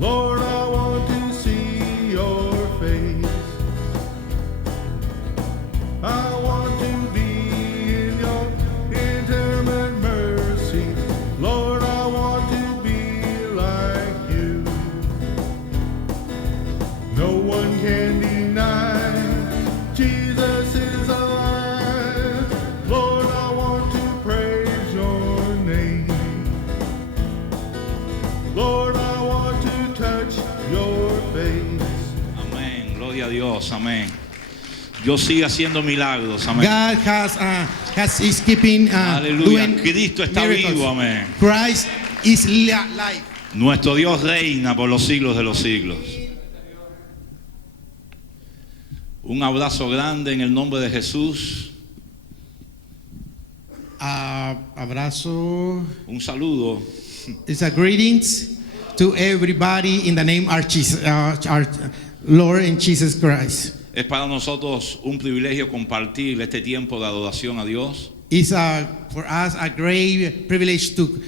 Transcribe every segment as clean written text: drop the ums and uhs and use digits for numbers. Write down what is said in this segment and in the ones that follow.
Lord, I want to see your face. I want to be in your intimate mercy. Lord, I want to be like you. No one can deny Jesus is alive. Lord, I want to praise your name. Lord, I want to touch your face. Amén, gloria a Dios, amén. Dios sigue haciendo milagros, amén. God is keeping Aleluya, doing Cristo está miracles. vivo, amén. Christ is alive. Nuestro Dios reina por los siglos de los siglos. Un abrazo grande en el nombre de Jesús. Abrazo. Un saludo It's a greetings to everybody in the name of Jesus, our Lord and Jesus Christ. Es para nosotros un privilegio compartir este tiempo de adoración a Dios. It's for us a great privilege to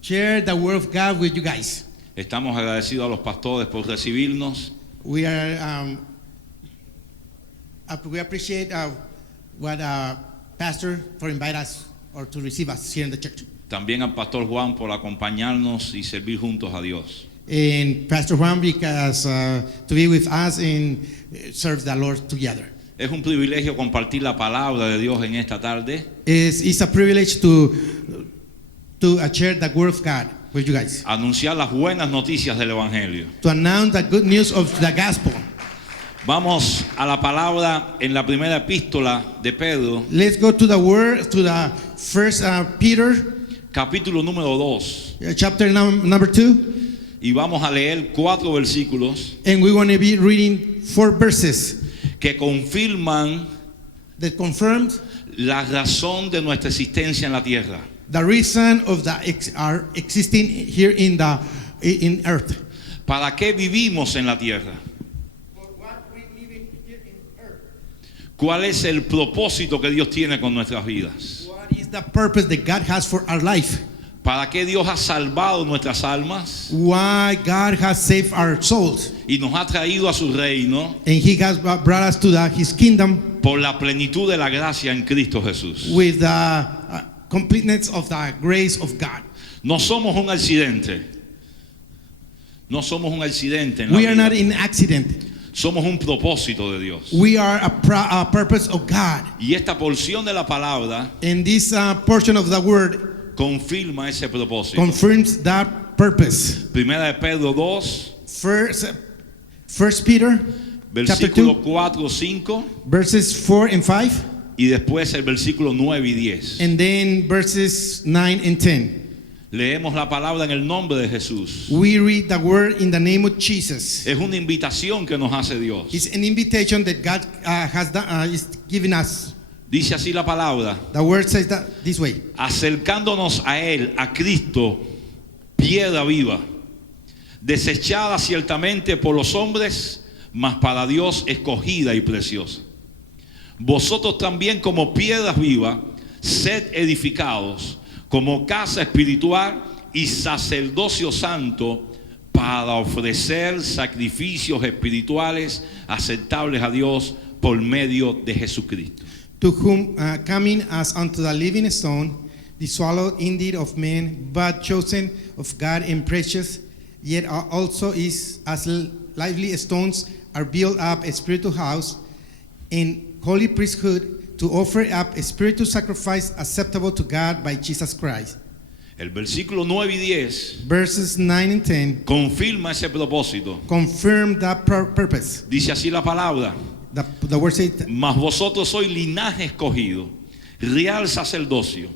share the word of God with you guys. Estamos agradecidos a los pastores por recibirnos. We appreciate what pastor for invite us or to receive us here in the church. También al pastor Juan por acompañarnos y servir juntos a Dios. And Pastor Juan because to be with us and serve the Lord together. Es un privilegio compartir la palabra de Dios en esta tarde. It's a privilege to share the word of God with you guys. Anunciar las buenas noticias del Evangelio. To announce the good news of the gospel. Vamos a la palabra en la primera epístola de Pedro, Let's go to the word, to the first Peter, capítulo número 2. chapter number 2. Y vamos a leer 4 versículos And we want to be reading 4 verses que confirman that confirms la razón de nuestra existencia en la tierra. the reason of our existing here in earth. ¿Para qué vivimos en la tierra? ¿Cuál es el propósito que Dios tiene con nuestras vidas? What is the purpose that God has for our life? ¿Para qué Dios ha salvado nuestras almas Why God has saved our souls y nos ha traído a su reino and He has brought us to His kingdom por la plenitud de la gracia en Cristo Jesús? with the completeness of the grace of God. No somos un accidente. No somos un accidente en la We are vida. not in accident. Somos un propósito de Dios. We are a purpose of God. Y esta porción de la palabra And this portion of the word confirma ese propósito. confirms that purpose. Primera de Pedro 2, First Peter chapter versículo 2, 4, 5 verses 4 and 5, y después el versículo 9 y 10. and then verses 9 and 10. Leemos la palabra en el nombre de Jesús. We read the word in the name of Jesus. Es una invitación que nos hace Dios. It's an invitation that God is giving us. Dice así la palabra: The word says that this way. acercándonos a Él, a Cristo, piedra viva, desechada ciertamente por los hombres, mas para Dios escogida y preciosa. Vosotros también, como piedras vivas, sed edificados como casa espiritual y sacerdocio santo, para ofrecer sacrificios espirituales aceptables a Dios por medio de Jesucristo. To whom coming as unto the living stone, the swallowed indeed of men, but chosen of God and precious, yet also is as lively stones are built up a spiritual house in holy priesthood, to offer up a spiritual sacrifice acceptable to God by Jesus Christ. El versículo 9 y 10 Verses 9 and 10 confirma ese propósito. confirm that purpose. Dice así la palabra: The word says, mas vosotros sois linaje escogido, real sacerdocio,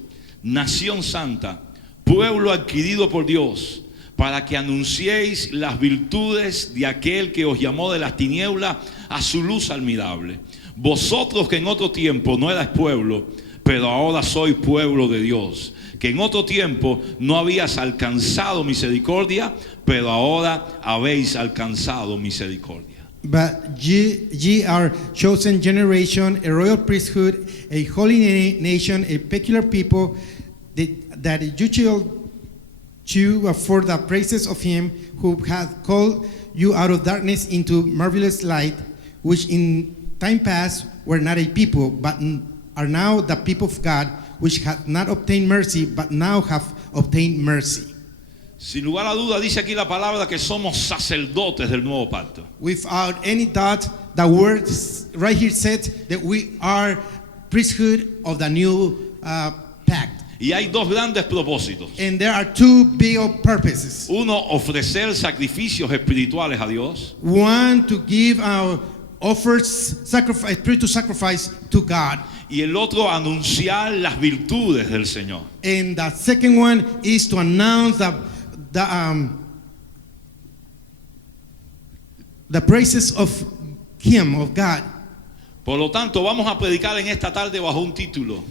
nación santa, pueblo adquirido por Dios, para que anunciéis las virtudes de aquel que os llamó de las tinieblas a su luz admirable. Vosotros que en otro tiempo no erais pueblo, pero ahora sois pueblo de Dios, que en otro tiempo no habías alcanzado misericordia, pero ahora habéis alcanzado misericordia. but ye are chosen generation, a royal priesthood, a holy nation, a peculiar people, that you to for the praises of him who hath called you out of darkness into marvelous light, which in time past were not a people, but are now the people of God, which hath not obtained mercy, but now have obtained mercy. Sin lugar a duda dice aquí la palabra que somos sacerdotes del nuevo pacto. Without any doubt, the word right here said that we are priesthood of the new pact. Y hay dos grandes propósitos. And there are two big purposes. Uno, ofrecer sacrificios espirituales a Dios. One, to give our offers, sacrifice, spiritual sacrifice to God. Y el otro, anunciar las virtudes del Señor. And the second one is to announce the praises of Him, of God. Por lo tanto, vamos a predicar en esta tarde bajo un título.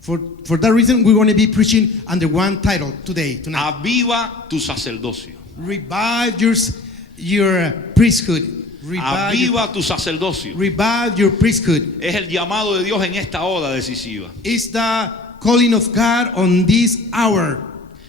For that reason, we're going to be preaching under one title tonight. Aviva tu sacerdocio. Revive your priesthood. Aviva tu sacerdocio. Revive your priesthood. Es el llamado de Dios en esta hora decisiva. It's the calling of God on this hour.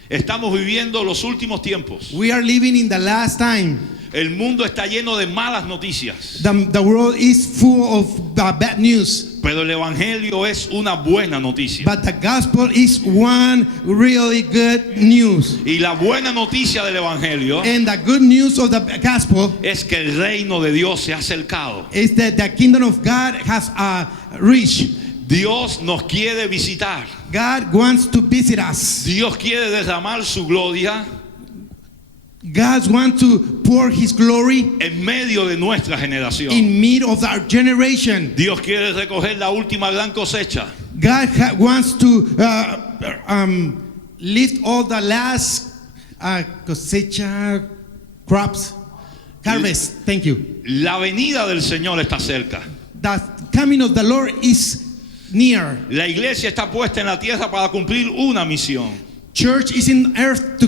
Estamos viviendo los últimos tiempos. We are living in the last time. El mundo está lleno de malas noticias. The world is full of bad news. Pero el evangelio es una buena noticia. But the gospel is one really good news. Y la buena noticia del evangelio And the good news of the gospel es que el reino de Dios se ha acercado. is that the kingdom of God has reached. Dios nos quiere visitar. God wants to visit us. Dios quiere derramar su gloria God wants to pour His glory en medio de nuestra generación. in mid of our generation. Dios quiere recoger la última gran cosecha. God wants to lift all the last cosecha crops, harvest. Thank you. La venida del Señor está cerca. The coming of the Lord is near. La iglesia está puesta en la tierra para cumplir una misión. Church is in earth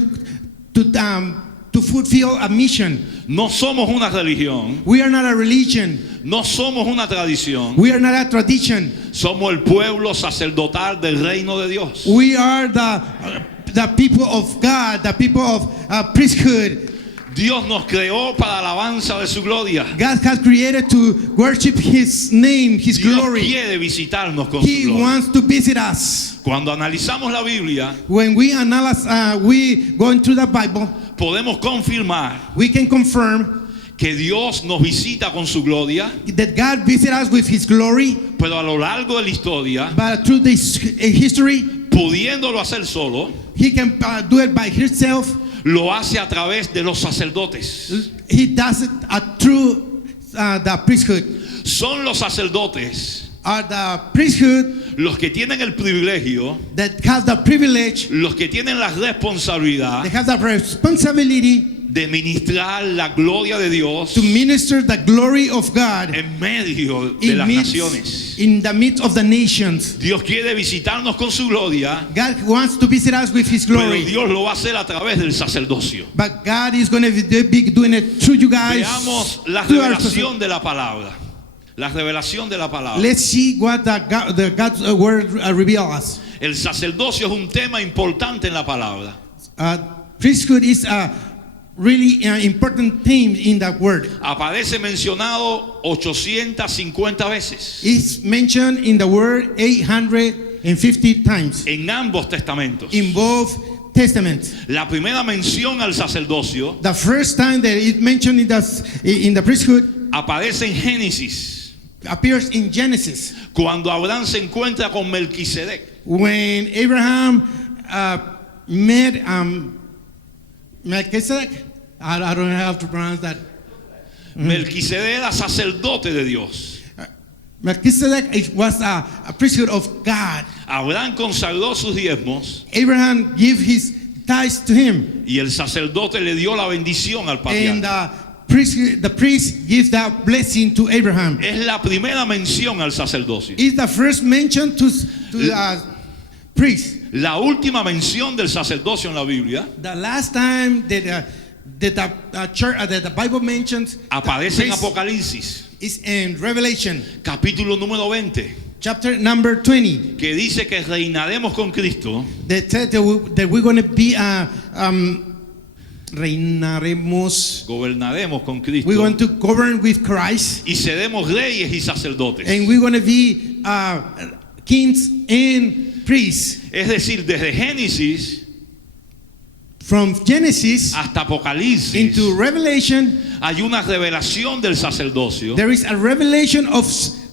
to fulfill a mission. No somos una religión, We are not a religion. no somos una tradición. We are not a tradition. Somos el pueblo sacerdotal del reino de Dios. We are the people of God, the people of priesthood. Dios nos creó para la alabanza de su gloria. God has created to worship His name, His Dios glory. quiere visitarnos con su He gloria. wants to visit us. Cuando analizamos la Biblia, When we analyze, we go into the Bible, podemos confirmar we can confirm que Dios nos visita con su gloria, that God visits us with His glory, pero a lo largo de la historia, but through this history, pudiéndolo hacer solo, He can do it by Himself. lo hace a través de los sacerdotes. He does it through the priesthood. Son los sacerdotes Are the priesthood los que tienen el privilegio, that has the privilege, los que tienen la responsabilidad they have the responsibility de ministrar la gloria de Dios to minister the glory of God en medio de las naciones. in the midst of the nations. Dios quiere visitarnos con su gloria, God wants to visit us with His pero glory. Dios lo va a hacer a través del sacerdocio. But God is going to be doing it through you guys. Veamos la through our- revelación de la palabra. La revelación de la palabra. Let's see what the God's word reveals us. El sacerdocio es un tema importante en la palabra. Priesthood is a really important theme in that word. Aparece mencionado 850 veces It's mentioned in the word 850 times en ambos testamentos. in both testaments. La primera mención al sacerdocio The first time that it mentioned in the priesthood aparece en Génesis, appears in Genesis cuando Abraham se encuentra con Melquisedec. when Abraham met Melchizedek. I don't know how to pronounce that. Melquisedec era sacerdote de Dios. Melchizedek was a priesthood of God. Abraham consagró sus diezmos Abraham gave his tithes to him, y el sacerdote le dio la bendición al and patriarca. the priest gives that blessing to Abraham. Es la primera mención al sacerdocio. It's the first mention to the priest. La última mención del sacerdocio en la Biblia The last time that the Bible mentions aparece the en priest Apocalipsis, is in Revelation capítulo número 20. chapter number 20, que dice que reinaremos con Cristo, that said that we're going to be reinaremos. gobernaremos con Cristo We're going to govern with Christ, y seremos reyes y sacerdotes. and we're going to be kings and priests. Es decir, desde Génesis From Genesis hasta Apocalipsis into Revelation, hay una revelación del sacerdocio there is a revelation of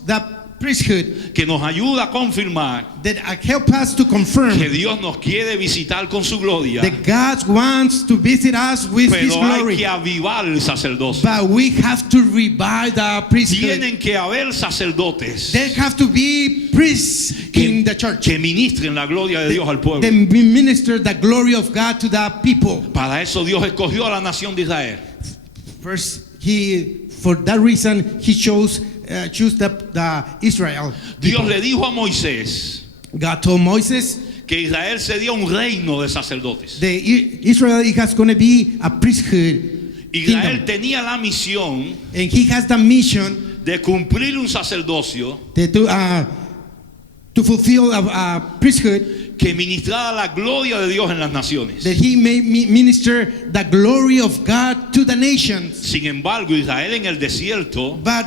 the priesthood que nos ayuda a confirmar that help us to confirm que Dios nos quiere visitar con su gloria, that God wants to visit us with His pero hay glory. que avivar el sacerdocio. But we have to revive the priesthood. Tienen que haber sacerdotes There have to be priests in the church que ministren la gloria de Dios al pueblo. that minister the glory of God to the people. Para eso Dios escogió a la nación de Israel. First, for that reason, He choose the Israel. Dios le dijo a Moisés God told Moses que Israel sería un reino de sacerdotes. Israel is going to be a priesthood Israel kingdom. tenía la misión And he has the mission de cumplir un sacerdocio to fulfill a priesthood que ministrara la gloria de Dios en las naciones. that he may minister the glory of God to the nations. Sin embargo, Israel en el desierto But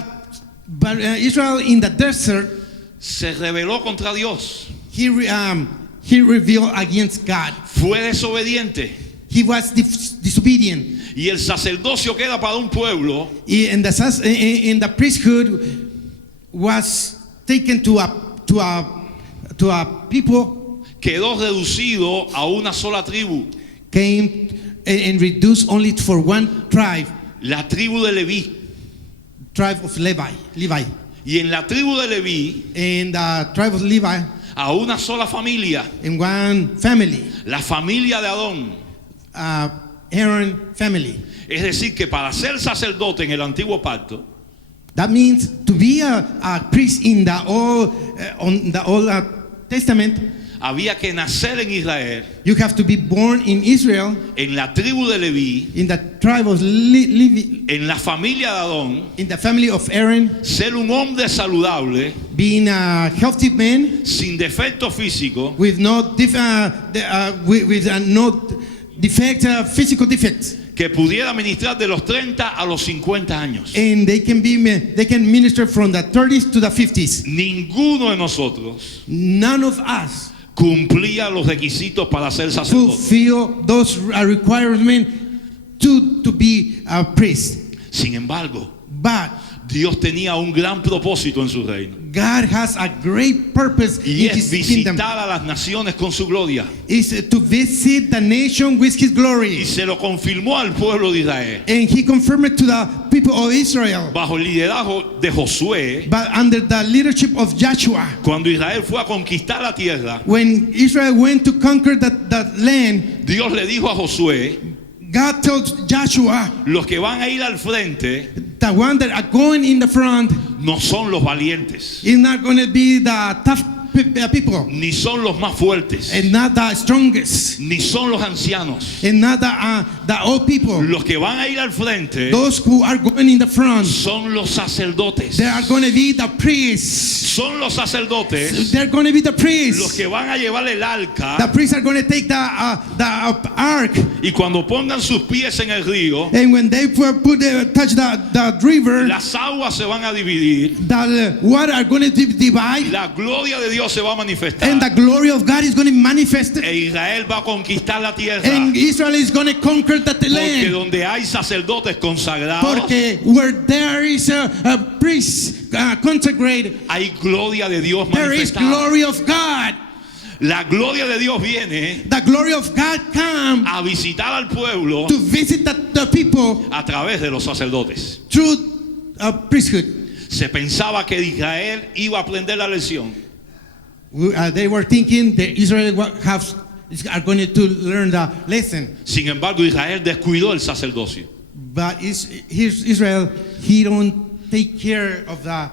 Israel in the desert, se rebeló contra Dios. he rebelled against God. Fue desobediente. He was disobedient. Y el sacerdocio queda para un pueblo And the priesthood was taken to a people quedó reducido a una sola tribu, came and reduced only for one tribe, la tribu de Leví. tribe of Levi. Y en la tribu de Leví, And the tribe of Levi a una sola familia, in one family, la familia de Adón. Aaron family. Es decir, que para ser sacerdote en el antiguo pacto, That means to be a priest in the Old Testament, había que nacer en Israel, you have to be born in Israel, en la tribu de Leví, in the tribe of Levi, en la familia de Adón, in the family of Aaron, ser un hombre saludable, being a healthy man sin defecto físico, with no physical defects, que pudiera ministrar de los 30 a los 50 años. and they can minister from the 30s to the 50s. Ninguno de nosotros None of us cumplía los requisitos para ser sacerdote. fulfill those requirements to be a priest. Sin embargo, But Dios tenía un gran propósito en su reino, God has a great purpose y in es His kingdom. visitar a las naciones con su gloria. Is to visit the nation with His Y glory. se lo confirmó al pueblo de Israel And He confirmed it to the people of Israel. bajo el liderazgo de Josué. But under the leadership of Joshua, Cuando Israel fue a conquistar la tierra, when Israel went to conquer that land, Dios le dijo a Josué: God told Joshua, los que van a ir al frente the one that are going in the front no son los valientes, is not going to be the tough people, ni son los más fuertes, and not the strongest, ni son los ancianos. and not the old people. Los que van a ir al frente Those who are going in the front, son los sacerdotes. they are going to be the priests. Son los sacerdotes They're going to be the los priests. que van a llevar el The arca, priests are going to take the ark, y cuando pongan sus pies en el río, and when they touch the river, las aguas se van a dividir, the water are going to divide, la gloria de Dios se va a manifestar, and the glory of God is going to manifest, e Israel va a conquistar la tierra. and Israel is going to conquer that Porque land. donde hay sacerdotes consagrados, Porque where there is a priest consecrated, hay gloria de Dios there is manifestada. glory of God. La gloria de Dios viene The glory of God come a visitar al pueblo to visit the people a través de los sacerdotes. through priesthood. Se pensaba que Israel iba a aprender la lección, They were thinking that Israel are going to learn the lesson. sin embargo Israel descuidó el sacerdocio. But here's Israel, he don't take care of the.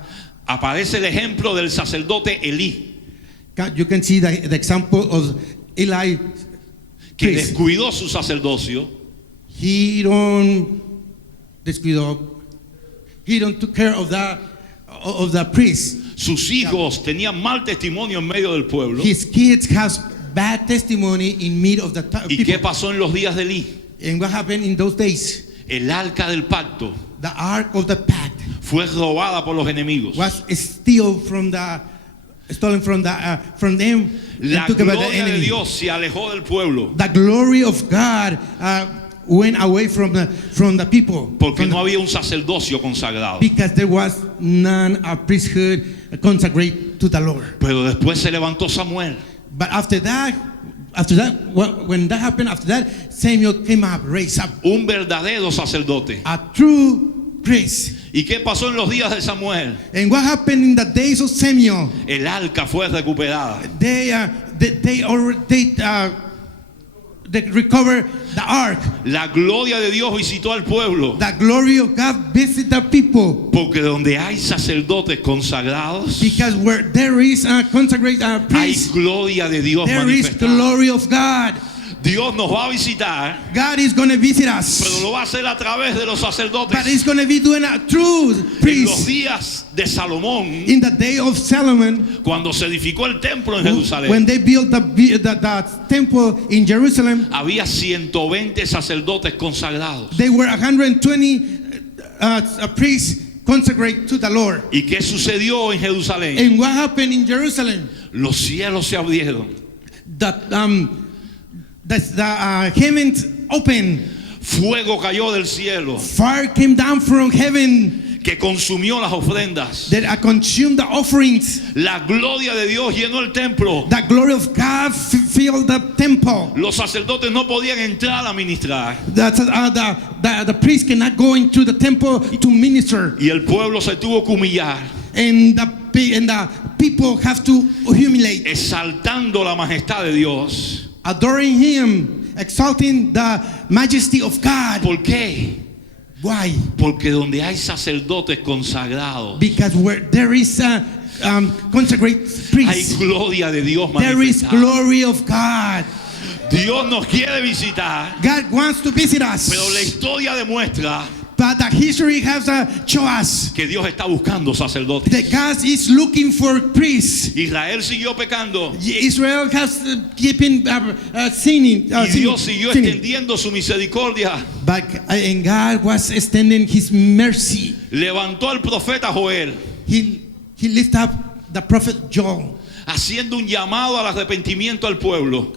Aparece el ejemplo del sacerdote Elí, You can see the example of Eli. que priest. descuidó su sacerdocio He don't descuidó. He don't took care of the priest. Sus hijos tenían mal testimonio en medio del pueblo. His kids has bad testimony in mid of the ¿Y people. qué pasó en los días de Elí? And what happened in those days? El arca del pacto The ark of the pact fue robada por los enemigos. was stolen from them La and took by the gloria de enemy. Dios se alejó del pueblo The glory of God went away from the people porque from no the- había un sacerdocio consagrado. because there was none a priesthood consecrated to the Lord. Pero después se levantó Samuel. But after that, when that happened, after that, Samuel came up, raised up Un verdadero sacerdote. a true priest. ¿Y qué pasó en los días de Samuel? And what happened in the days of Samuel? El arca fue recuperada. They recovered the ark. La gloria de Dios visitó al pueblo. The glory of God visited the people. Porque donde hay sacerdotes consagrados, Because where there is a consecrated hay priest, gloria de Dios there is manifestada. glory of God. Dios nos va a visitar, God is going to visit pero us. lo va a hacer a través de los sacerdotes. But He's going to be doing a true En los priest. días de Salomón, In the day of Solomon, cuando se edificó el templo en Jerusalén, when they built the temple in Jerusalem, había 120 sacerdotes consagrados. they were 120 priests consecrated to the Lord. ¿Y qué sucedió en Jerusalén? And what happened in Jerusalem? Los cielos se abrieron. The heavens opened. Fuego cayó del cielo Fire came down from heaven que consumió las ofrendas. that consumed the offerings. La gloria de Dios llenó el templo. The glory of God filled the temple. Los sacerdotes no podían entrar a ministrar. The priest cannot go into the temple to minister. Y el pueblo se tuvo que humillar, And the people have to humiliate, exaltando la majestad de Dios. adoring Him, exalting the majesty of God. ¿Por qué? Why? Porque donde hay sacerdotes consagrados, Because where there is a consecrated hay priest, gloria de Dios there is manifestada. glory of God. Dios nos quiere visitar, God wants to visit pero la us. historia demuestra But the history has shown us que Dios está buscando sacerdotes. that God is looking for priests. Israel siguió pecando Israel has keeping sinning. y Dios siguió sinning. extendiendo su misericordia. But and God was extending His mercy. Levantó al profeta Joel, He lifted up the prophet Joel, haciendo un llamado al arrepentimiento al pueblo.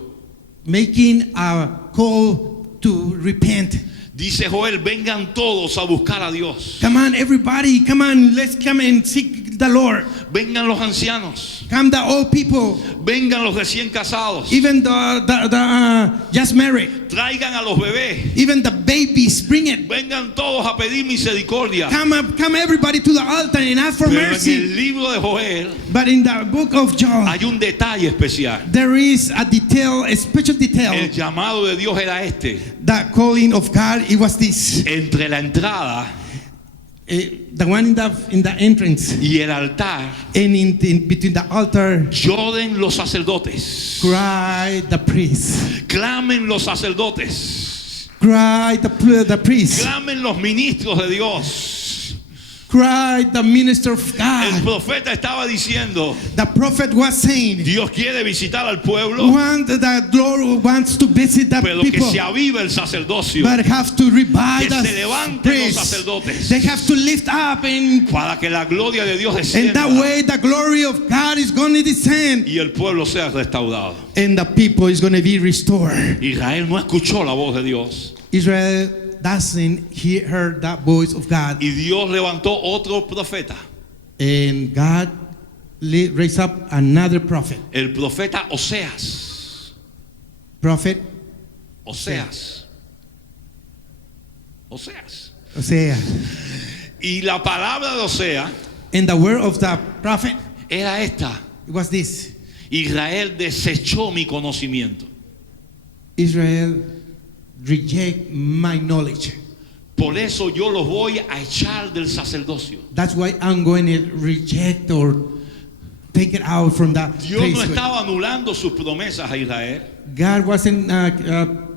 making a call to repent. Dice Joel, vengan todos a buscar a Dios. Come on, everybody, come on, let's come and seek the Lord. Vengan los ancianos, Come, the old people, vengan los recién casados, even the just married, traigan a los bebés, even the babies, bring it. vengan todos a pedir misericordia. Come everybody to the altar and ask for Pero en mercy. el libro de Joel But in the book of John, hay un detalle especial. there is a detail, a special El detail. llamado de Dios era este: The calling of God, it was this. entre la entrada The one in the entrance y el altar, and in between the altar, lloren los sacerdotes, cry the priest. clamen los sacerdotes, Cry the priest. clamen los ministros de Dios. Cry the minister of El God. profeta estaba diciendo: The prophet was saying, Dios quiere visitar al pueblo, the Lord wants to visit the pero que people, se aviva el sacerdocio, but have to revive que se the levanten los priests. sacerdotes, They have to lift up, and para que la gloria de Dios that descienda way the glory of God is going to descend, y el pueblo sea restaurado. and the people is going to be restored. Israel no escuchó la voz de Dios Israel doesn't hear that voice of God, y Dios levantó otro profeta, and God raised up another prophet. el profeta Oseas. Prophet Oseas. Hosea. Y la palabra de Oseas And the word of the prophet era esta: was this: Israel desechó mi conocimiento, Israel reject my knowledge. por eso yo los voy a echar del sacerdocio. That's why I'm going to reject or take it out from the Dios no priesthood. estaba anulando sus promesas a Israel. God wasn't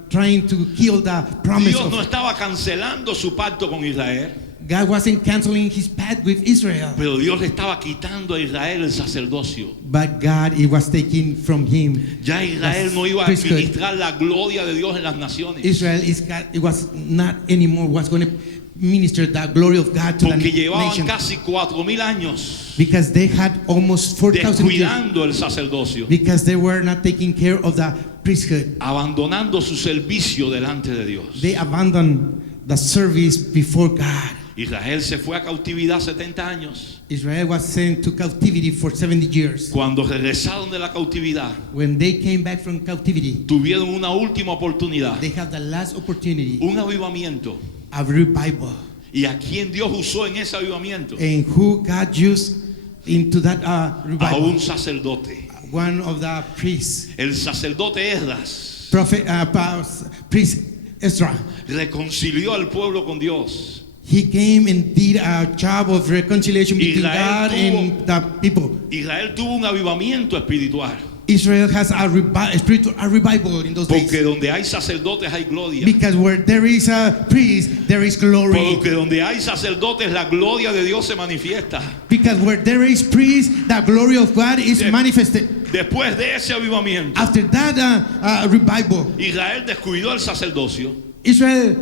trying to kill the promise Dios no of. estaba cancelando su pacto con Israel. God wasn't canceling his path with Israel, Pero Dios le estaba quitando a Israel el sacerdocio. but God, it was taken from him. Ya Israel no iba a priesthood. administrar la gloria de Dios en las naciones. Israel is God, it was not anymore was going to minister the glory of God to the Porque llevaban nation, casi 4,000 años because they had almost 4,000 years, descuidando el sacerdocio, because they were not taking care of the priesthood. abandonando su servicio delante de Dios. They abandoned the service before God. Israel se fue a cautividad 70 años. Israel was sent to captivity for 70 years. Cuando regresaron de la cautividad, When they came back from captivity, tuvieron una última oportunidad, they had the last opportunity, un avivamiento. a revival. ¿Y a quién Dios usó en ese avivamiento? And who God used into that A revival? un sacerdote. One of the priests, El sacerdote Esdras priest Ezra. reconcilió al pueblo con Dios. He came and did a job of reconciliation between Israel God and the people. Israel tuvo un avivamiento espiritual. Israel has a spiritual revival in those Porque days. donde hay sacerdotes hay gloria. Because where there is a priest, there is glory. Porque donde hay sacerdotes la gloria de Dios se manifiesta. Because where there is priest, the glory of God is Yeah. manifested. Después de ese avivamiento, After that revival, Israel descuidó el sacerdocio Israel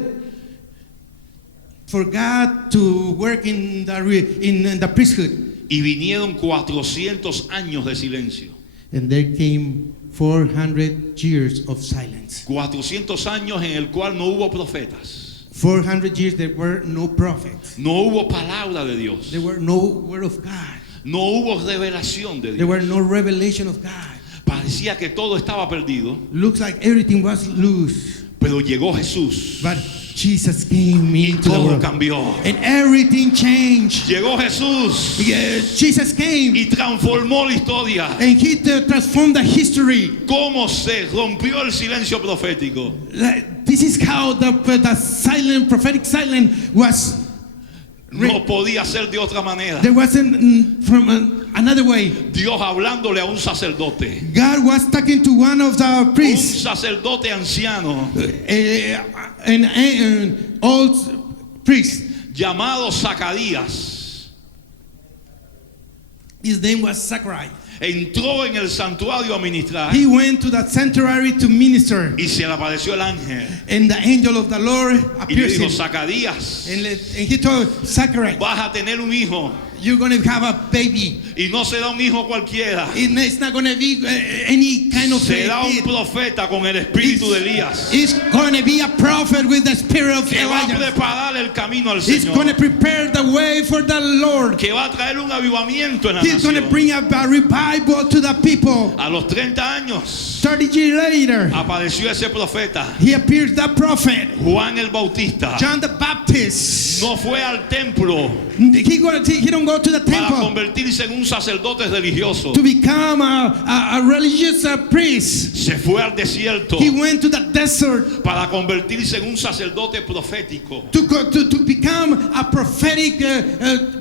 forgot to work in the priesthood. y vinieron 400 años de silencio. And there came 400 years of silence. 400 años en el cual no hubo profetas. 400 years there were no prophets. No hubo palabra de Dios. There were no word of God. No hubo revelación de There Dios. were no revelation of God. Parecía que todo estaba perdido, Looks like everything was loose. pero llegó Jesús But Jesus came y into the todo world. cambió. And everything changed. Llegó Jesús Yeah, Jesus came y transformó la historia. and he transformed the history. ¿Cómo se rompió el silencio profético? This is how the silent, prophetic silence was. No podía ser de otra manera. There wasn't from another way. Dios hablándole a un sacerdote, God was talking to one of the un priests, sacerdote anciano an old priest. llamado Zacarías. His name was Zachariah. Entró en el santuario a ministrar He went to the sanctuary to minister, y se le apareció el ángel and the angel of the Lord y le appeared dijo: him. Zacarías, And he told Zachariah, vas a tener un hijo you're going to have a baby. y no será un hijo cualquiera, It's not going to be any kind of será un kid. profeta con el espíritu de Elías It's going to be a prophet with the spirit of que va a Elijah. preparar el camino al He's going to Señor, prepare the way for the Lord. que va a traer un avivamiento en la He's going to nación. bring a revival to the people. A los 30 años 30 years later, apareció ese profeta, he appears the prophet, Juan el Bautista. John the Baptist. No fue al templo He don't go to the para temple convertirse en un sacerdote religioso. to become a religious priest. Se fue al desierto He went to the desert para convertirse en un sacerdote profético to become a prophetic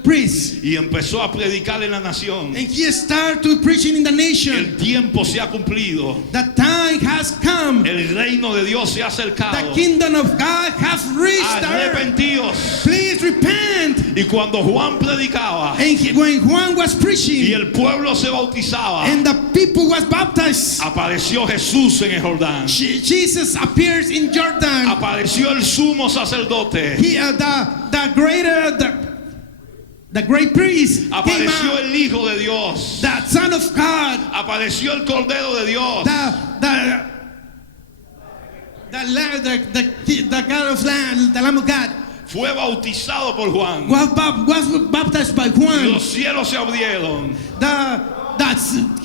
priest. y empezó a predicar en la nación. And he started preaching in the nation. El tiempo se ha cumplido. The time has come. El reino de Dios se ha The acercado. kingdom of God has reached the earth. Arrepentíos. Please repent. Y cuando Juan predicaba And when Juan was y preaching el pueblo se bautizaba, and the people was baptized, apareció Jesús en el Jordán. Jesus appears in Jordan. Apareció el sumo sacerdote. He, the great priest came Apareció out. el Hijo de Dios. The Son of God. Apareció el Cordero de Dios. The God of land, the Lamb of God, Fue bautizado por Juan. was baptized by Juan. Los cielos se abrieron. The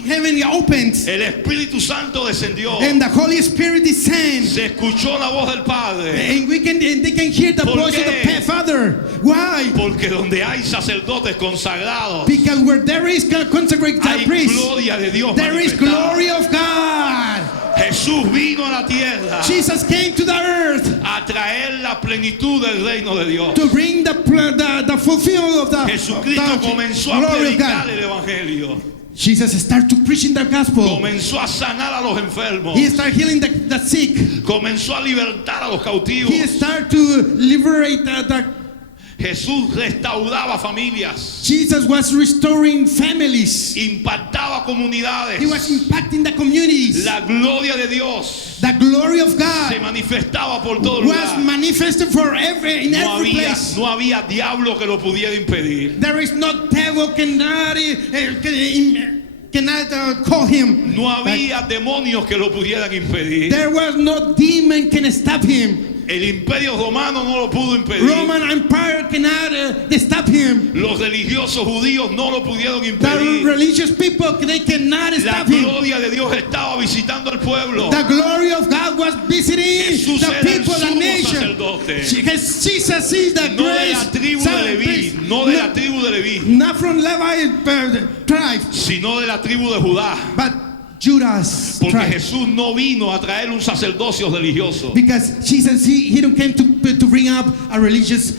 heaven opened, El Espíritu Santo descendió. and the Holy Spirit descends, Se escuchó la voz del Padre. and they can hear the ¿Por voice of qué? the Father. Why? Porque donde hay sacerdotes consagrados, Because where there is consecrated hay priest, gloria de Dios there is manifestada. glory of God. Jesús vino a la tierra Jesus came to the earth a traer la plenitud del reino de Dios. to bring the fulfillment of the Jesucristo comenzó a glory of predicar God. el Evangelio. Jesus started to preaching the gospel. Comenzó a sanar a los enfermos. He started healing the sick. Comenzó a libertar a los cautivos. He started to liberate the Jesús restauraba familias, Jesus was restoring families. impactaba comunidades. He was impacting the communities. La gloria de Dios The glory of se God manifestaba por todo was lugar. manifested in No every había, place. no había diablo que lo pudiera impedir. There is no devil cannot call him. No había demonios que lo pudieran impedir. There was no demon can stop him. El imperio romano no lo pudo impedir. Roman Empire cannot stop him. Los religiosos judíos no lo pudieron The impedir. religious people, they cannot La stop him. gloria de Dios estaba visitando al pueblo. The glory of God was visiting Jesús the era el people, the sumo nation. sacerdote. Because Jesus is the No de la tribu de Leví, priest. no de la tribu de Leví, Not from Levi tribe, sino de la tribu de Judá. but Judah's Porque tribe. Jesús no vino a traer un sacerdocio religioso. Because Jesus, he don't came to bring up a religious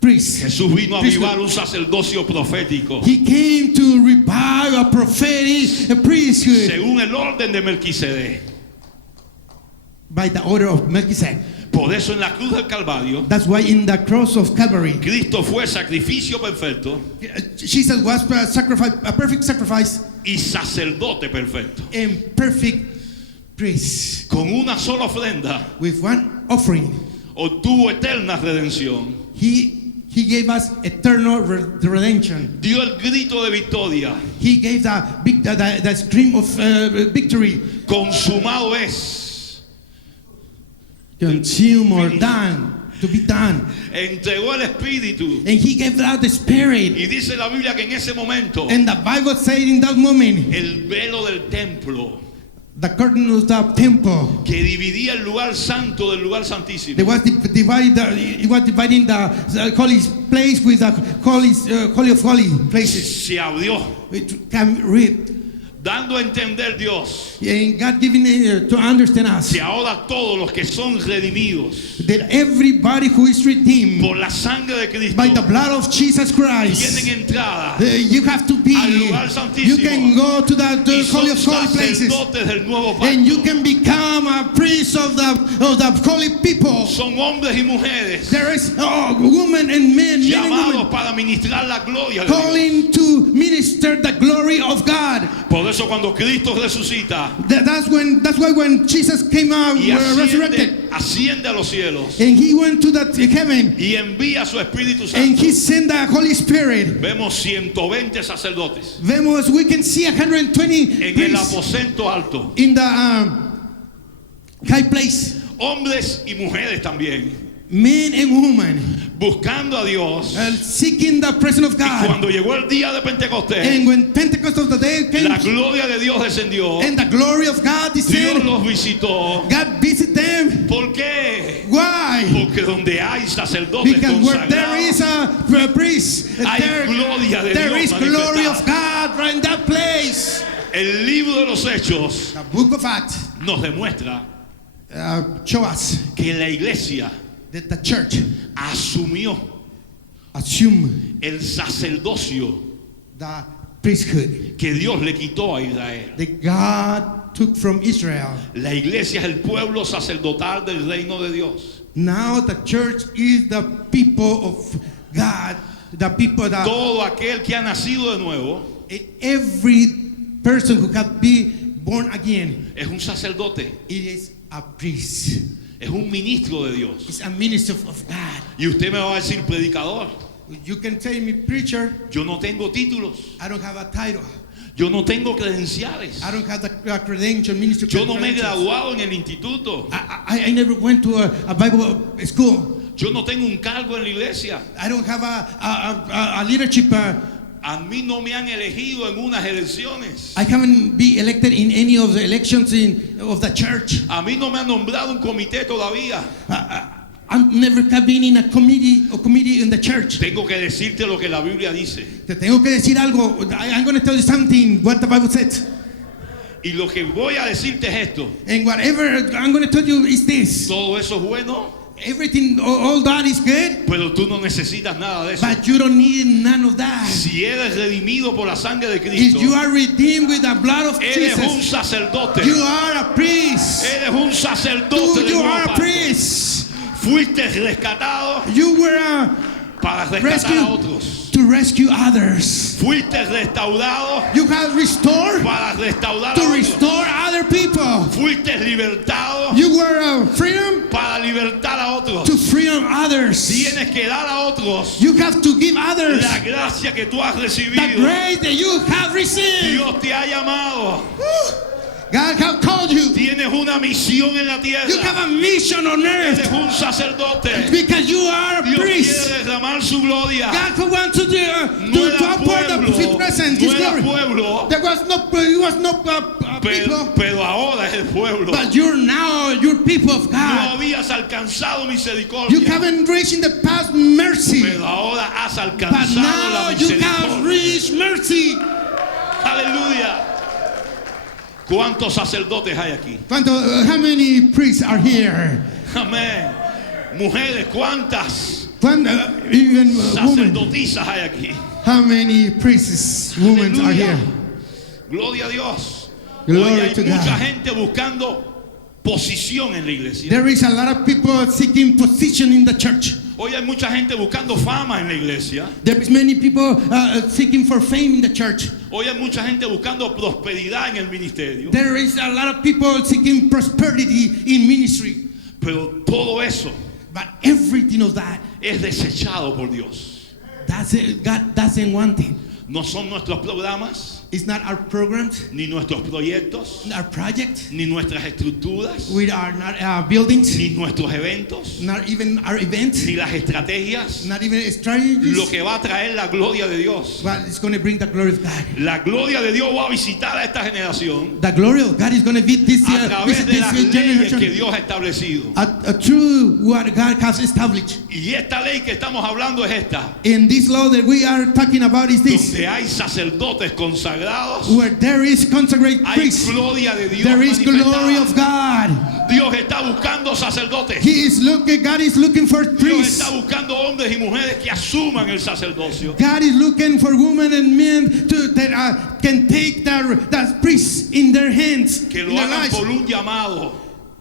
priest. Jesús vino a Priesthood. avivar un sacerdocio profético, He came to revive a prophetic priesthood según el orden de Melquisedec. by the order of Melchizedek. Por eso en la cruz del Calvario, That's why in the cross of Calvary, Cristo fue sacrificio perfecto Jesus was a perfect sacrifice y sacerdote perfecto. and perfect priest. Con una sola ofrenda With one offering, obtuvo eterna redención. he gave us eternal redemption. Dio el grito de victoria. He gave the scream of victory. Consumado es. Consume or done, to be done. Entregó el Espíritu. And he gave out the Spirit. Y dice la Biblia que en ese momento And the Bible said in that moment, el velo del templo the curtain of the temple, que dividía el lugar santo del lugar santísimo it was dividing the holy place with the holy of holy places. se abrió, It can read. dando a entender Dios And God giving to understand us que ahora todos los que son redimidos that everybody who is redeemed por la sangre de Cristo by the blood of Jesus Christ, tienen entrada you have to be, al lugar santísimo you can go to y the holy of son holy places, sacerdotes del nuevo and you pacto. can become a priest of the holy people. Son hombres y mujeres There is women and men and llamados women para ministrar la gloria de Dios. calling to minister the glory of God. Por eso cuando Cristo resucita That's why when Jesus came out, y resurrected, asciende a los cielos and he went to the heaven, y envía su Espíritu and Santo, he sent the Holy Spirit. vemos 120 sacerdotes We can see 120 en el priests aposento alto, in the high place, hombres y mujeres también, men and women, buscando a Dios. seeking the presence of Y God. cuando llegó el día de Pentecostés, And when Pentecost of the day came, la gloria de Dios descendió, and the glory of God Dios descended, los visitó. God visited them. ¿Por qué? Why? Porque donde hay sacerdotes Because where there is consagrados, a priest, hay gloria de there Dios is glory manifestada. of God right in that place. El libro de los Hechos The book of Acts nos demuestra show us que la iglesia that the church asumió assume el sacerdocio the priesthood que Dios le quitó a Israel. that God took from Israel. La iglesia es el pueblo sacerdotal del reino de Dios. Now the church is the people of God, the people that Todo aquel que ha nacido de nuevo every person who can be born again, es un sacerdote, it is a priest. es un ministro de Dios. It's a minister of God. Y usted me va a decir, predicador, You can tell me, preacher, yo no tengo títulos, I don't have a title. yo no tengo credenciales, I don't have the credential, minister yo no me he credentials. graduado en el instituto, I never went to a Bible school. yo no tengo un cargo en la iglesia, I don't have a leadership. a mí no me han elegido en unas elecciones, I haven't been elected in any of the elections of the church. a mí no me han nombrado un comité todavía. I never have been in a committee in the church. Tengo que decirte lo que la Biblia dice. Te tengo que decir algo. I'm going to tell you something, what the Bible said. Y lo que voy a decirte es esto. And whatever I'm going to tell you is this. Todo eso es bueno, Everything, all that is good, pero tú no necesitas nada de eso. but you don't need none of that. Si eres redimido por la sangre de If Cristo, you are redeemed with the blood of eres un Jesus, sacerdote. you are a priest. Eres un sacerdote del You nuevo are a pacto. priest. Fuiste rescatado You were para rescatar rescue, a otros. to rescue others. Fuiste restaurado You have restored para restaurar a to otros. restore other people. Fuiste libertado You were freedom para libertar a otros. to freedom others. Tienes que dar a otros You have to give others la gracia que tú has the recibido. grace that you have received. Dios te ha llamado. God have called you. Tienes una misión en la You tierra. have a mission on Eres earth un sacerdote. because you are a Dios priest. quiere derramar su gloria. God who wants to No era outpour His pueblo, presence, no His era glory. pueblo, There was no people, pero ahora es el pueblo. but you're people of No God. habías alcanzado You misericordia, haven't reached in the past mercy, pero ahora has but alcanzado now la you have misericordia. reached mercy. Aleluya. ¿Cuántos sacerdotes hay aquí? How many priests are here? Amén. Mujeres, ¿cuántas Even women. sacerdotisas hay aquí? How many priests, women are Aleluya. here? Gloria a Dios. Glory Hoy hay to mucha God. gente buscando posición en la iglesia. There is a lot of people seeking position in the church. Hoy hay mucha gente buscando fama en la iglesia. There is many people seeking for fame in the church. Hoy hay mucha gente buscando prosperidad en el ministerio. There is a lot of people seeking prosperity in ministry. Pero todo eso But everything of that, es desechado por Dios. God doesn't want it. No son nuestros programas, It's not our programs, ni nuestros proyectos, our projects. ni nuestras estructuras, We are not buildings, ni nuestros eventos, not even our events, ni las estrategias. not even strategies. Lo que va a traer la gloria de Dios. But it's going to bring the glory of God. La gloria de Dios va a visitar a esta generación The glory of God is going to be this a través de las leyes que generation. Dios ha establecido. Through what God has established. Y esta ley que estamos hablando es esta, In this law that we are talking about is this. donde hay sacerdotes consagrados, Where there is consecrated hay priests, gloria de Dios there is glory manifestada. of God. Dios está buscando sacerdotes. God is looking for Dios priests. está buscando hombres y mujeres que asuman el sacerdocio. God is looking for women and men that can take that priests in their hands, Que in lo their hagan lives, por un llamado.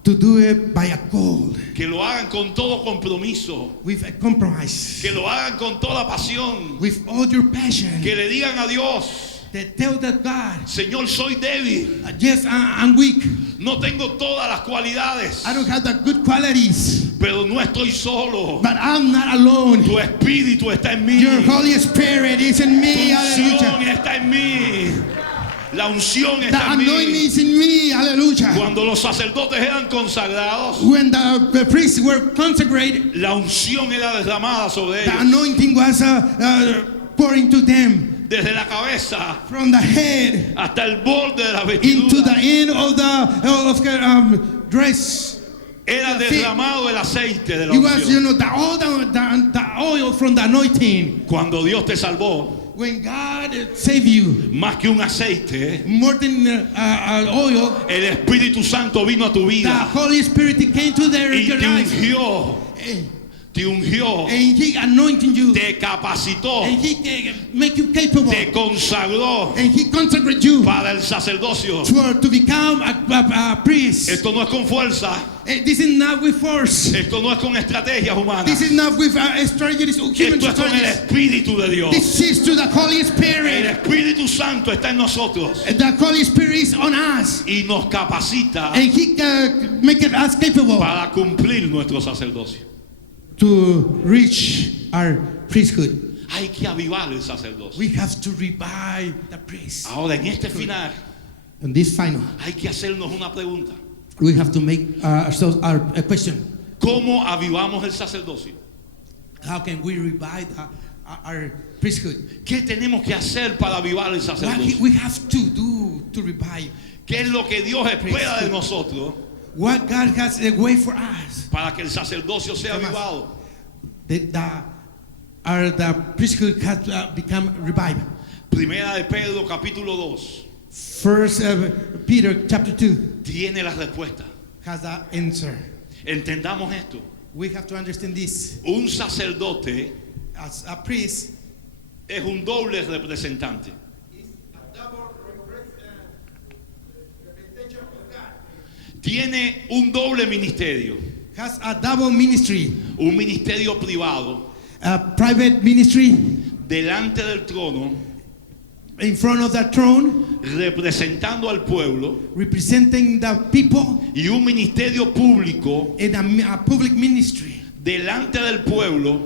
to do it by a call, Que lo hagan con todo compromiso. with a compromise, Que lo hagan con toda pasión. with all your passion. Que le digan a Dios, That tell that God, Señor, soy débil. yes, I'm weak. No tengo todas las cualidades. I don't have the good qualities, Pero no estoy solo. but I'm not alone. Tu espíritu está en mí. Your Holy Spirit is in Tu me. unción Hallelujah. está en mí. La unción The está en anointing mí. is in me. Hallelujah. Cuando los sacerdotes eran consagrados, When the priests were consecrated, la unción era derramada sobre the ellos. anointing was pouring to them Desde la cabeza from the head hasta el borde de la into the vestidura. end of the dress. Era derramado el aceite de la It was, unción. the oil from the anointing. Cuando Dios te salvó, When God saved you, más que un aceite, more than oil, el Espíritu Santo vino a tu the vida Holy Spirit came to y your te life. ungió. Te ungió. And He anointed you. Te capacitó. And He can make you capable. Te consagró And He consecrated you para el sacerdocio. to become a priest. Esto no es con fuerza. This is not with force. Esto no es con estrategias humanas. This is not with strategies, human Esto es con el strategies. Espíritu de Dios. This is to the Holy El Spirit. Espíritu Santo está en nosotros The Holy Spirit is on us. y nos capacita And He make us capable para cumplir nuestro sacerdocio. to reach our priesthood. Hay que avivar el sacerdocio. We have to revive the priest. Ahora, en este final, And this final, hay que hacernos una pregunta. we have to make ourselves a question. ¿Cómo avivamos el sacerdocio? How can we revive our priesthood? ¿Qué tenemos que hacer para avivar el What sacerdocio? we have to do to revive. ¿Qué es lo que Dios espera de nosotros What God has a way for us. para que el sacerdocio sea avivado? The priesthood has become revived. Primera de Pedro capítulo 2 First Peter chapter 2 tiene la respuesta. has an answer. Entendamos esto. We have to understand this. Un sacerdote As a priest, es un doble representante. Tiene un doble ministerio. has a double ministry. Un ministerio privado private ministry delante del trono, in front of the throne, representando al pueblo, representing the people, y un ministerio público in a public ministry delante del pueblo,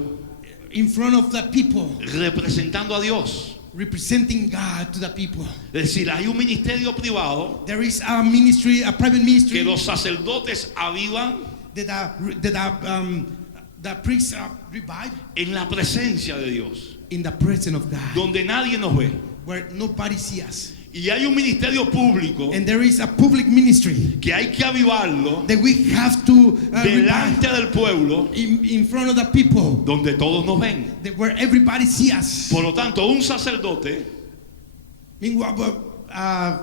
in front of the people, representando a Dios. representing God to the people. Es decir, hay un ministerio privado There is a ministry, a private que ministry los sacerdotes avivan the priests revive en la presencia de Dios, in the presence of God, donde nadie nos ve. where nobody sees us. Y hay un ministerio público And there is a public ministry que hay que avivarlo that we have to revive delante del pueblo, in front of the people, donde todos nos ven. where everybody sees us. Por lo tanto, un sacerdote, Meanwhile, a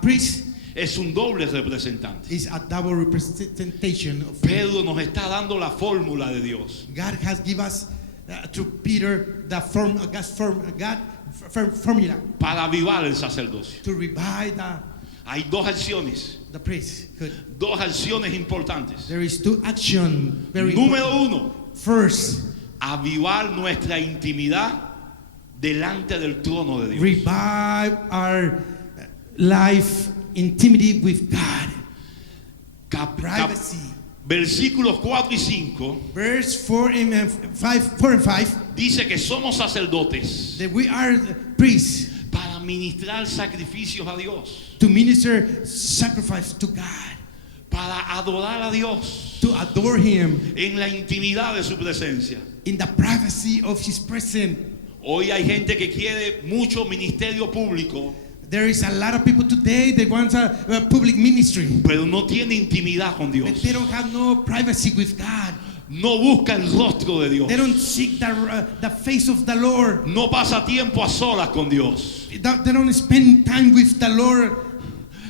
priest es un doble representante. is a double representation of Pedro nos está dando la fórmula de Dios. God has given us to Peter the formula Para avivar el sacerdocio. to revive Hay dos acciones, the priest. dos acciones importantes. There is two action very Número important. uno, First, avivar nuestra intimidad delante del trono de Dios. revive our life intimacy with God. Privacy. Versículos 4 y 5 Verse 4 and 5 dice que somos sacerdotes that we are priests para ministrar sacrificios a Dios, to minister sacrifice to God, para adorar a Dios to adore Him en la intimidad de su presencia. in the privacy of His presence. Hoy hay gente que quiere mucho ministerio público, There is a lot of people today that want a public ministry, pero no tiene intimidad con but Dios. they don't have no privacy with God. No busca el rostro de Dios. They don't seek the face of the Lord. No pasa tiempo a solas con Dios. They don't spend time with the Lord.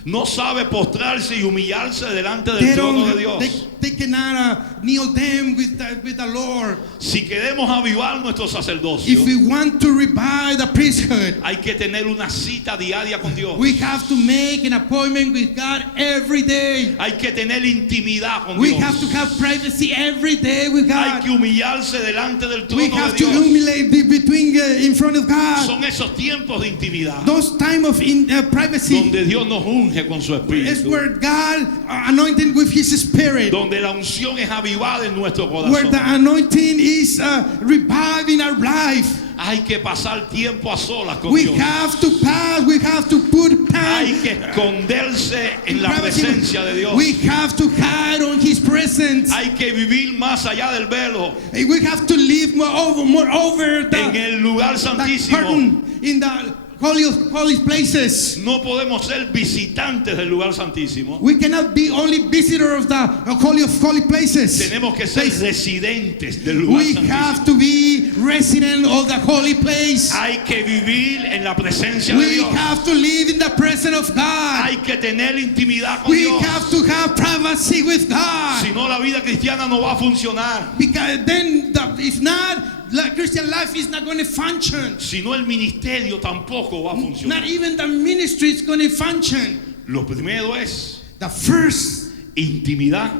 No sabe postrarse y humillarse delante They del trono de don't. Dios. They cannot kneel them with the Lord. Si queremos avivar nuestro sacerdocio, If we want to revive the priesthood, hay que tener una cita diaria con Dios. we have to make an appointment with God every day. Hay que tener intimidad con We Dios. have to have privacy every day with Hay God. que humillarse delante del We trono have de to Dios. humiliate between in front of God. Son esos tiempos de intimidad Those time of privacy donde Dios nos unge con su is espíritu, where God anointed with His Spirit, donde la unción es avivada en nuestro where corazón. the anointing is reviving our life. Hay que pasar tiempo a solas con We Dios. have to pass. We have to put Hay time. que esconderse en la Privacy. presencia de Dios. We have to hide on His presence. Hay que vivir más allá del velo, We have to live more over en the el lugar santísimo. curtain in the holy places. No podemos ser visitantes del lugar santísimo. We cannot be only visitor of the holy of holy places. Tenemos que ser Place. residentes del lugar We santísimo. have to be resident of the holy place. Hay que vivir en la presencia de We Dios. have to live in the presence of God. Hay que tener intimidad con We Dios. have to have privacy with God. Si no, la vida cristiana no va a funcionar. Because then, if not, the Christian life is not going to function. Si no, el ministerio tampoco va a Not funcionar. even the ministry is going to function. Lo primero es The first, intimidad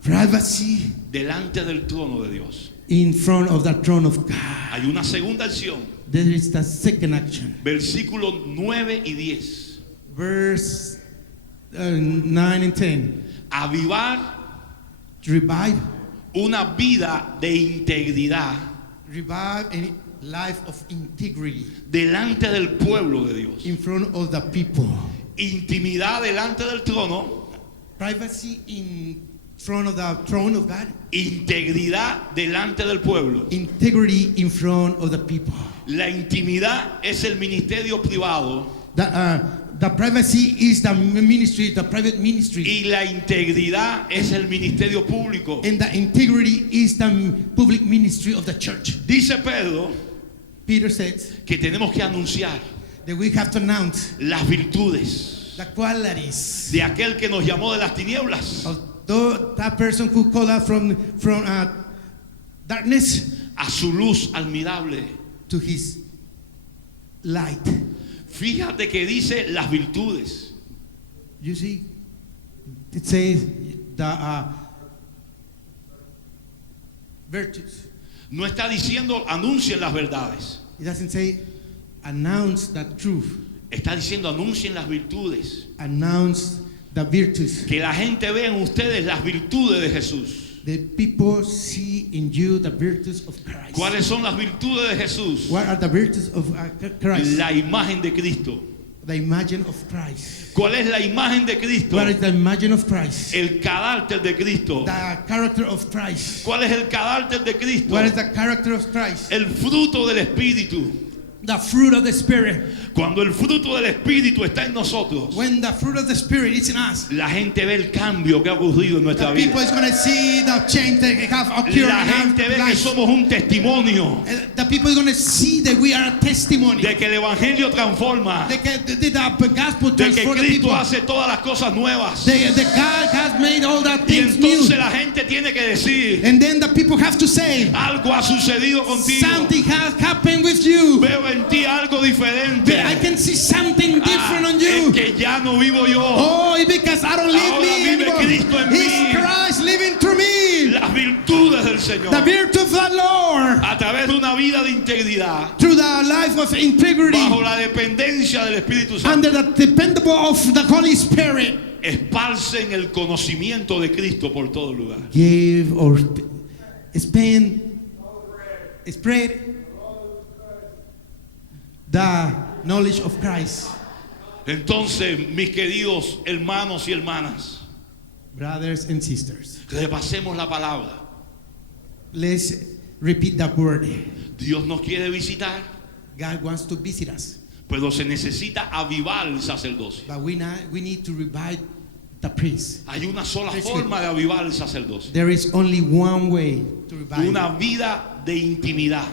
privacy delante del trono de Dios. in front of the throne of God. Hay una segunda acción. There is the second action. Versículos 9 y 10. Verse 9 and 10. Avivar Revive. una vida de integridad Revive a life of integrity delante del pueblo de Dios. in front of the people. Intimidad delante del trono, Privacy in front of the throne of God. integridad delante del pueblo. Integrity in front of the people. La intimidad es el ministerio privado The privacy is the ministry, the private ministry. y la integridad es el ministerio público. And the integrity is the public ministry of the church. Dice Pedro Peter says que tenemos que anunciar that we have to announce las virtudes the qualities de aquel que nos llamó de las tinieblas of that person who called us from darkness a su luz admirable. to His light. Fíjate que dice las virtudes. You see, it says the virtues. No está diciendo anuncien las verdades. It doesn't say announce the truth, Está diciendo anuncien las virtudes. announce the virtues. Que la gente vea en ustedes las virtudes de Jesús. The people see in you the virtues of Christ. ¿Cuáles son las virtudes de Jesús? What are the virtues of Christ? La imagen de Cristo. The image of Christ. ¿Cuál es la imagen de Cristo? What is the image of Christ? El carácter de Cristo. The character of Christ. ¿Cuál es el carácter de Cristo? What is the character of Christ? El fruto del Espíritu. The fruit of the Spirit. Cuando el fruto del Espíritu está en nosotros, When the fruit of the Spirit is in us, la gente ve el cambio que ha ocurrido en the nuestra people vida. is going to see the change that have occurred La in our gente ve que lives. somos un testimonio The people is going to see that we are a testimony. de que el Evangelio transforma, The gospel de que transforms the Cristo people. hace todas las cosas nuevas. The God has made all the Y things new. entonces la gente tiene que decir, And then the people have to say, algo ha sucedido contigo. something has happened with you. Veo en ti algo diferente. I can see something different on Es you. que ya no vivo yo. Oh, it's because I don't live Ahora me vive anymore. Cristo en It's mí. Christ living through me. Las virtudes del Señor. The virtue of the Lord A través de una vida de integridad, through the life of integrity bajo la dependencia del Espíritu Santo, under the dependable of the Holy Spirit. esparcen el conocimiento de Cristo por todo lugar. Give or spend, spread the knowledge of Christ. Entonces, mis queridos hermanos y hermanas, Brothers and sisters, repasemos la palabra. let's repeat the word. Dios nos quiere visitar, God wants to visit us, pero se necesita avivar el sacerdocio. but we need to revive the priest. Hay una sola That's forma de avivar el sacerdocio. There is only one way to revive Una vida de intimidad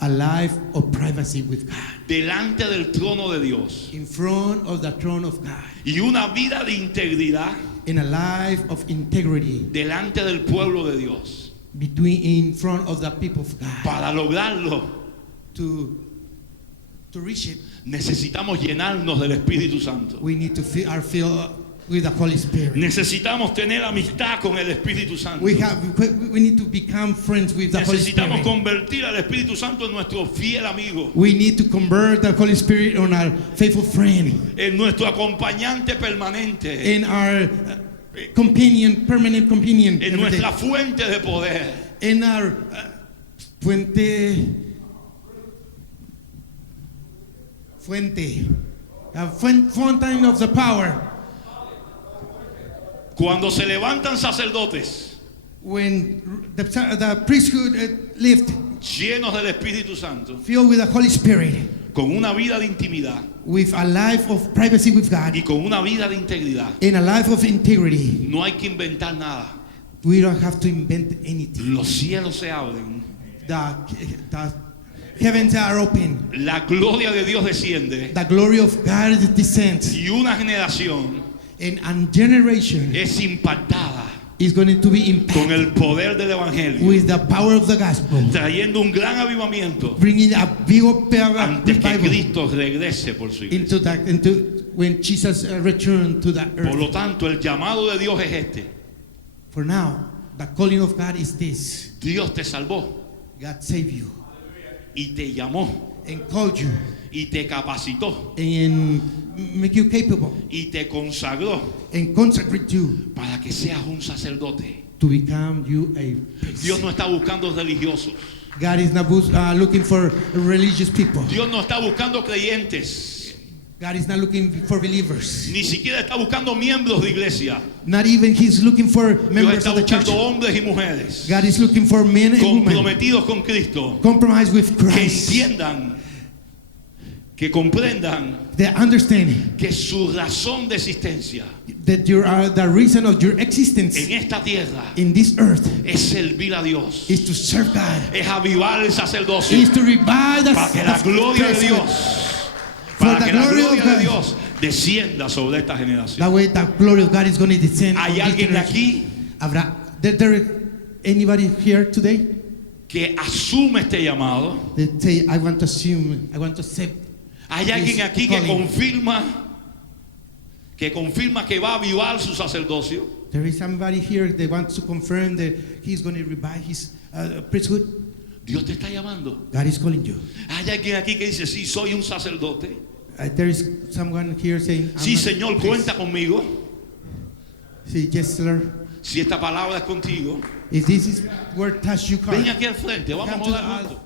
a life of privacy with God, delante del trono de Dios. in front of the throne of God, Y una vida de integridad in a life of integrity delante del pueblo de Dios. in front of the people of God. Para lograrlo, To reach it, necesitamos llenarnos del Espíritu Santo. we need to fill with the Holy Spirit. Necesitamos tener amistad con el Espíritu Santo. We need to become friends with the Holy Necesitamos Spirit. convertir al Espíritu Santo en nuestro fiel amigo, We need to convert the Holy Spirit on our faithful friend, en nuestro acompañante permanente, in our companion, permanent companion, en every day. nuestra fuente de poder. In our fountain of the power. Cuando se levantan sacerdotes When the priesthood lived llenos del Espíritu Santo, filled with the Holy Spirit, con una vida de intimidad with a life of privacy with God, y con una vida de integridad, in a life of integrity, no hay que inventar nada. we don't have to invent anything. Los cielos se abren, The heavens are open. la gloria de Dios desciende The glory of God descends, y una generación and a generation es impactada is going to be con impacted el poder del Evangelio, with the power of the gospel, trayendo un gran avivamiento bringing a big antes que revival Cristo regrese por su iglesia. into when Jesus returned to the Por earth. lo tanto, el llamado de Dios es este. For now, the calling of God is this: Dios te salvó God saved you y te llamó and called you y te capacitó and make you capable y te consagró and consecrate you para que seas un sacerdote. to become you a priest. Dios no está buscando religiosos. God is not looking for religious people. Dios no está buscando creyentes. God is not looking for believers. Ni siquiera está buscando miembros de iglesia. Not even He's looking for Dios members está of the church. buscando hombres y mujeres God is looking for men and women comprometidos con Cristo, compromised with que Christ. entiendan, que comprendan They understand que su razón de existencia that you are the reason of your existence en esta tierra in this earth es servir a Dios, is to serve God, es avivar el sacerdocio, is to revive the para que la gloria de Dios, for para the que la glory of gloria de God. Dios descienda sobre esta generación. That way, the glory of God is going to descend. on ¿Hay this alguien generation. aquí Habrá, there anybody here today que asume este llamado? that say, I want to assume, I want to accept? ¿Hay alguien aquí que calling. confirma que va a avivar su sacerdocio? There is somebody here that wants to confirm that he's going to revive his priesthood. Dios te está llamando. God is calling you. Hay alguien aquí que dice, sí, soy un sacerdote. There is someone here saying, I'm Sí, not a Señor, priest. cuenta conmigo. Sí, yes, Lord. Si esta palabra es contigo, If this is word touch you, ven heart, aquí al frente, vamos Come a to orar the alto.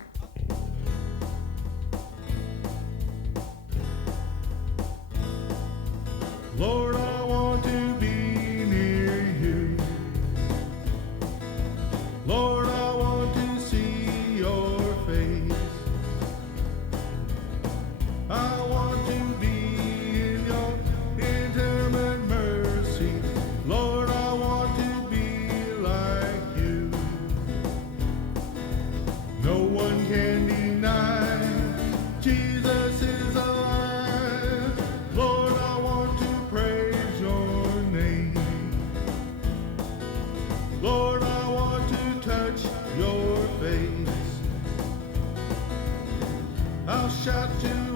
Lord, I want to be near you. Lord, I want to see your face. I want to be in your intimate mercy. Lord, I want to be like you. No one can deny Jesus is alive. Lord, I want to praise your name. Lord, I want to touch your face. I'll shout to